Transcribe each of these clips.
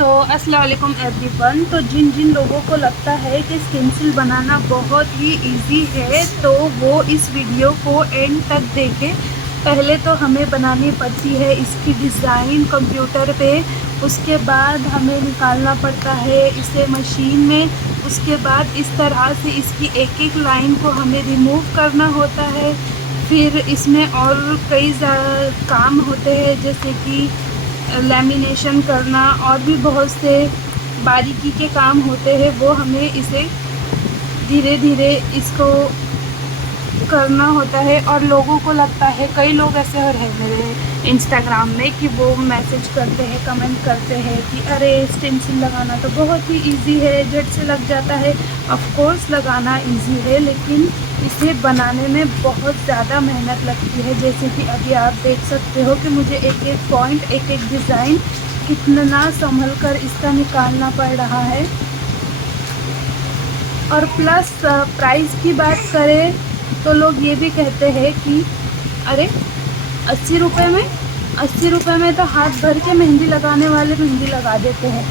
अस्सलाम वालेकुम एवरीवन। तो जिन जिन लोगों को लगता है कि स्टेंसिल बनाना बहुत ही इजी है तो वो इस वीडियो को एंड तक देखें। पहले तो हमें बनानी पड़ती है इसकी डिज़ाइन कंप्यूटर पे, उसके बाद हमें निकालना पड़ता है इसे मशीन में, उसके बाद इस तरह से इसकी एक एक लाइन को हमें रिमूव करना होता है। फिर इसमें और कई काम होते हैं जैसे कि लैमिनेशन करना और भी बहुत से बारीकी के काम होते हैं, वो हमें इसे धीरे धीरे इसको करना होता है। और लोगों को लगता है, कई लोग ऐसे और हैं मेरे इंस्टाग्राम में कि वो मैसेज करते हैं, कमेंट करते हैं कि अरे स्टेंसिल लगाना तो बहुत ही इजी है, झट से लग जाता है। ऑफ कोर्स लगाना इजी है, लेकिन इसे बनाने में बहुत ज़्यादा मेहनत लगती है। जैसे कि अभी आप देख सकते हो कि मुझे एक एक पॉइंट, एक एक डिज़ाइन कितना संभल कर इसका निकालना पड़ रहा है। और प्लस प्राइस की बात करें तो लोग ये भी कहते हैं कि अरे 80 रुपये में, 80 रुपये में तो हाथ भर के मेहंदी लगाने वाले मेहंदी लगा देते हैं।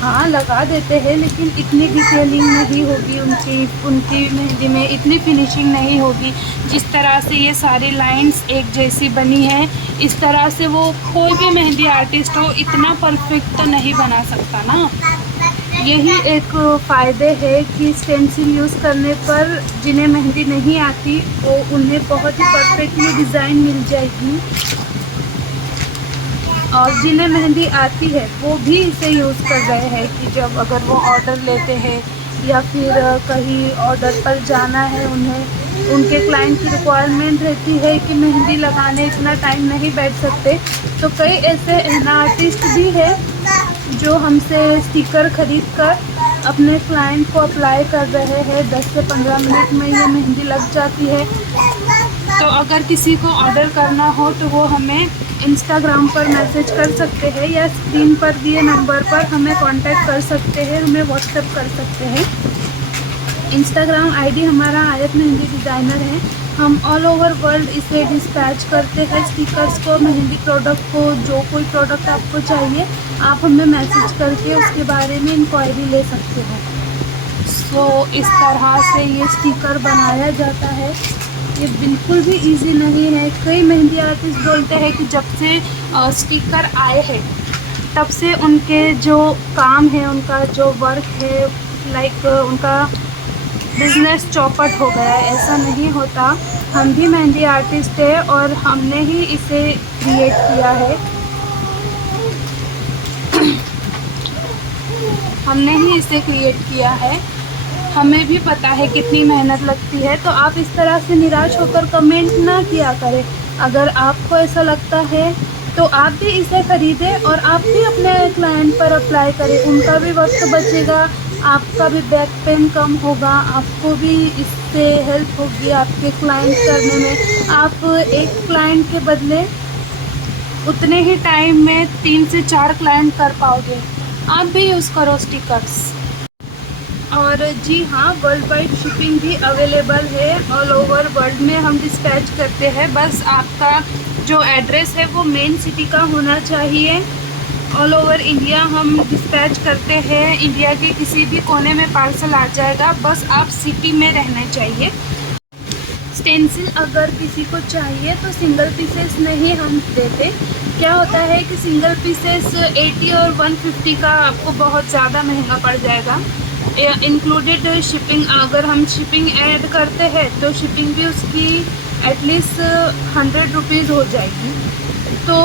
हाँ लगा देते हैं, लेकिन इतनी डिटेलिंग नहीं होगी उनकी मेहंदी में, इतनी फिनिशिंग नहीं होगी। जिस तरह से ये सारी लाइंस एक जैसी बनी है, इस तरह से वो कोई भी मेहंदी आर्टिस्ट हो इतना परफेक्ट तो नहीं बना सकता ना। यही एक फ़ायदे है कि स्टेंसिल यूज़ करने पर जिन्हें मेहंदी नहीं आती वो उन्हें बहुत ही परफेक्टली डिज़ाइन मिल जाएगी, और जिन्हें मेहंदी आती है वो भी इसे यूज़ कर रहे हैं कि जब अगर वो ऑर्डर लेते हैं या फिर कहीं ऑर्डर पर जाना है, उन्हें उनके क्लाइंट की रिक्वायरमेंट रहती है कि मेहंदी लगाने इतना टाइम नहीं बैठ सकते, तो कई ऐसे हैना आर्टिस्ट भी है जो हमसे स्टिकर ख़रीद कर अपने क्लाइंट को अप्लाई कर रहे हैं। 10 से 15 मिनट में ये मेहंदी लग जाती है। तो अगर किसी को ऑर्डर करना हो तो वो हमें इंस्टाग्राम पर मैसेज कर सकते हैं या स्क्रीन पर दिए नंबर पर हमें कांटेक्ट कर सकते हैं, हमें व्हाट्सएप कर सकते हैं। इंस्टाग्राम आईडी हमारा आयत मेहंदी डिज़ाइनर है। हम ऑल ओवर वर्ल्ड इसे डिस्पैच करते हैं, स्टिकर्स को, मेहंदी प्रोडक्ट को। जो कोई प्रोडक्ट आपको चाहिए आप हमें मैसेज करके उसके बारे में इंक्वायरी ले सकते हो। सो इस तरह से ये स्टिकर बनाया जाता है। ये बिल्कुल भी इजी नहीं है। कई मेहंदी आर्टिस्ट बोलते हैं कि जब से स्टिकर आए हैं तब से उनके जो काम है, उनका जो वर्क है, लाइक उनका बिज़नेस चौपट हो गया है। ऐसा नहीं होता। हम भी मेहंदी आर्टिस्ट है और हमने ही इसे क्रिएट किया है, हमने ही इसे क्रिएट किया है। हमें भी पता है कितनी मेहनत लगती है। तो आप इस तरह से निराश होकर कमेंट ना किया करें। अगर आपको ऐसा लगता है तो आप भी इसे ख़रीदें और आप भी अपने क्लाइंट पर अप्लाई करें। उनका भी वक्त बचेगा, आपका भी बैक पेन कम होगा, आपको भी इससे हेल्प होगी आपके क्लाइंट करने में। आप एक क्लाइंट के बदले उतने ही टाइम में 3 से 4 क्लाइंट कर पाओगे। आप भी यूज़ करो स्टिकर्स। और जी हाँ, वर्ल्ड वाइड शिपिंग भी अवेलेबल है। ऑल ओवर वर्ल्ड में हम डिस्पैच करते हैं। बस आपका जो एड्रेस है वो मेन सिटी का होना चाहिए। ऑल ओवर इंडिया हम डिस्पैच करते हैं। इंडिया के किसी भी कोने में पार्सल आ जाएगा, बस आप सिटी में रहना चाहिए। स्टेंसिल अगर किसी को चाहिए तो सिंगल पीसेस नहीं हम देते। क्या होता है कि सिंगल पीसेस 80 और 150 का आपको बहुत ज़्यादा महंगा पड़ जाएगा, इंक्लूडेड शिपिंग। अगर हम शिपिंग ऐड करते हैं तो शिपिंग भी उसकी एटलीस्ट 100 रुपीज़ हो जाएगी। तो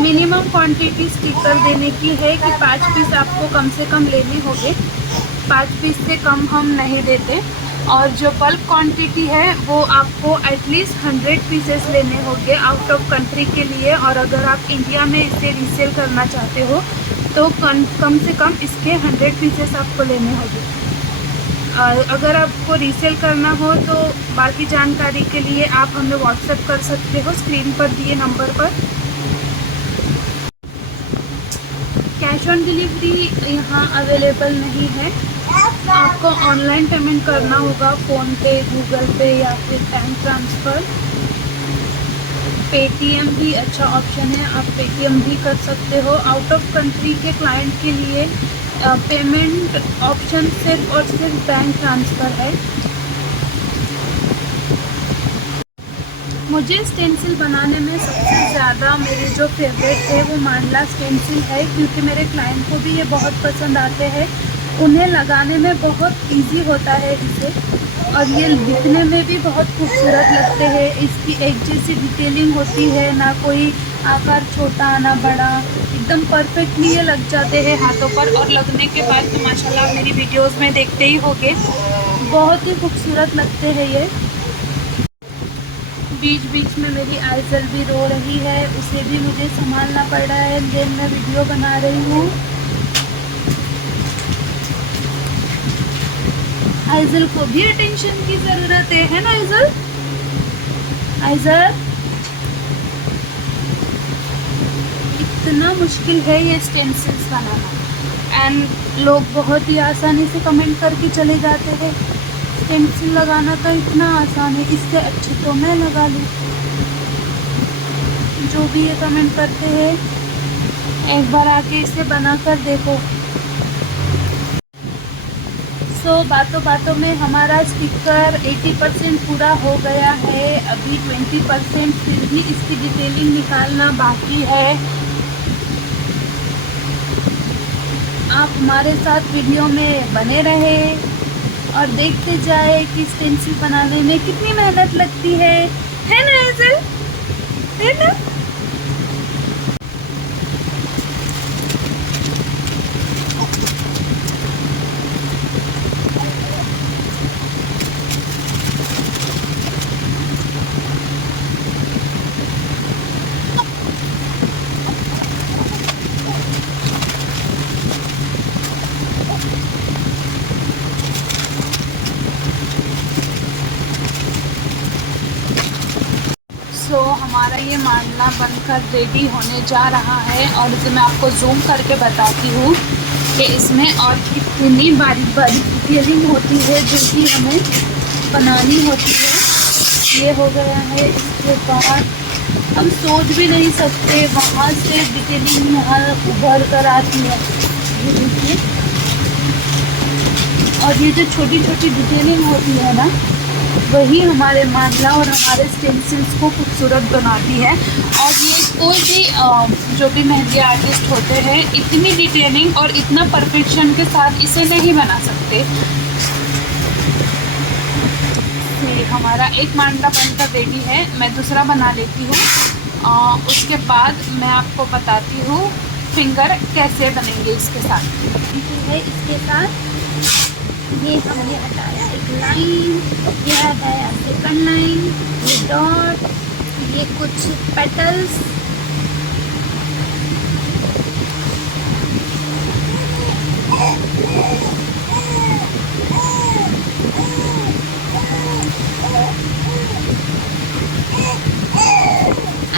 मिनिमम क्वांटिटी स्टिकर देने की है कि 5 पीस आपको कम से कम लेने होंगे। 5 पीस से कम हम नहीं देते। और जो बल्क क्वांटिटी है वो आपको एटलीस्ट 100 पीसेस लेने होंगे आउट ऑफ कंट्री के लिए। और अगर आप इंडिया में इसे रीसेल करना चाहते हो तो कम से कम इसके 100 पीसेस आपको लेने होंगे। अगर आपको रीसेल करना हो तो बाकी जानकारी के लिए आप हमें व्हाट्सएप कर सकते हो स्क्रीन पर दिए नंबर पर। कैश ऑन डिलीवरी यहाँ अवेलेबल नहीं है। आपको ऑनलाइन पेमेंट करना होगा, फ़ोन पे, गूगल पे या फिर बैंक ट्रांसफ़र। पेटीएम भी अच्छा ऑप्शन है, आप पेटीएम भी कर सकते हो। आउट ऑफ कंट्री के क्लाइंट के लिए पेमेंट ऑप्शन सिर्फ और सिर्फ बैंक ट्रांसफ़र है। मुझे स्टेंसिल बनाने में सबसे ज़्यादा मेरी जो फेवरेट है वो मांडला स्टेंसिल है, क्योंकि मेरे क्लाइंट को भी ये बहुत पसंद आते हैं। उन्हें लगाने में बहुत इजी होता है इसे, और ये दिखने में भी बहुत खूबसूरत लगते हैं। इसकी एक जैसी डिटेलिंग होती है, ना कोई आकार छोटा ना बड़ा, एकदम परफेक्टली ये लग जाते हैं हाथों पर। और लगने के बाद तो माशाल्लाह मेरी वीडियोस में देखते ही होंगे, बहुत ही खूबसूरत लगते हैं ये। बीच बीच में मेरी आइज़ल भी रो रही है, उसे भी मुझे संभालना पड़ रहा है, देन मैं वीडियो बना रही हूँ। आइज़ल को भी अटेंशन की ज़रूरत है ना आइज़ल? आइज़ल, इतना मुश्किल है ये स्टेंसिल्स बनाना, एंड लोग बहुत ही आसानी से कमेंट करके चले जाते हैं स्टेंसिल लगाना तो इतना आसान है, इससे अच्छी तो मैं लगा लूँ। जो भी ये कमेंट करते हैं, एक बार आके इसे बना कर देखो। बातों बातों में हमारा स्टिकर 80% पूरा हो गया है, अभी 20% फिर भी इसकी डिटेलिंग निकालना बाकी है। आप हमारे साथ वीडियो में बने रहे और देखते जाए कि स्टेंसिल बनाने में कितनी मेहनत लगती है ना आइज़ल? है ना? हमारा ये मांडला बनकर रेडी होने जा रहा है, और इसे मैं आपको जूम करके बताती हूँ कि इसमें और कितनी बारीक बारीक डिटेलिंग होती है जो कि हमें बनानी होती है। ये हो गया है, इसके बाद हम सोच भी नहीं सकते वहाँ से डिटेलिंग यहाँ उभर कर आती है, ये देखिए। और ये जो छोटी छोटी डिटेलिंग होती है ना, वही हमारे मांडला और हमारे स्टेंसिल्स को खूबसूरत बनाती है। और ये कोई भी जो भी मेहंदी आर्टिस्ट होते हैं, इतनी डिटेलिंग और इतना परफेक्शन के साथ इसे नहीं बना सकते। ये हमारा एक मांडला बनकर रेडी है, मैं दूसरा बना लेती हूँ। उसके बाद मैं आपको बताती हूँ फिंगर कैसे बनेंगे इसके साथ। है इसके साथ ये हमने हटाया एक लाइन, ये हटाया सेकंड लाइन, ये डॉट, ये कुछ पेटल्स,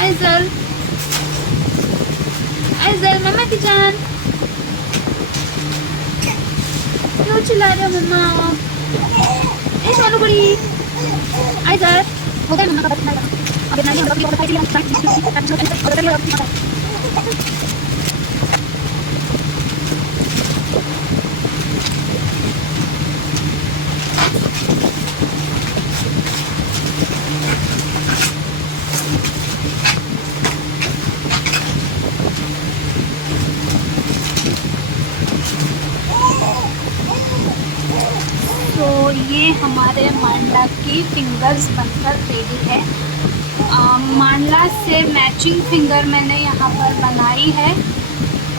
आइज़ल आइज़ल मम्मा की जान, क्यों चिल्ला रहे हो मम्मा? ए सोनू बड़ी, आइज़ल हो गया मम्मा का बचना है। अब इतना ही हम लोग को बताइए ये हमारे मांडला की फिंगर्स बनकर रेडी है। मांडला से मैचिंग फिंगर मैंने यहाँ पर बनाई है,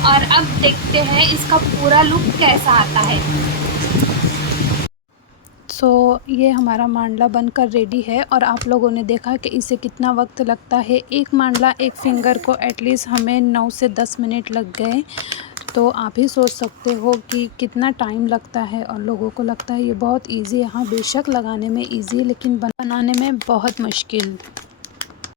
और अब देखते हैं इसका पूरा लुक कैसा आता है। ये हमारा मांडला बनकर रेडी है, और आप लोगों ने देखा कि इसे कितना वक्त लगता है। एक मांडला एक फिंगर को एटलीस्ट हमें 9 से 10 मिनट लग गए। तो आप ही सोच सकते हो कि कितना टाइम लगता है, और लोगों को लगता है ये बहुत इजी है। हाँ बेशक लगाने में इजी है, लेकिन बनाने में बहुत मुश्किल।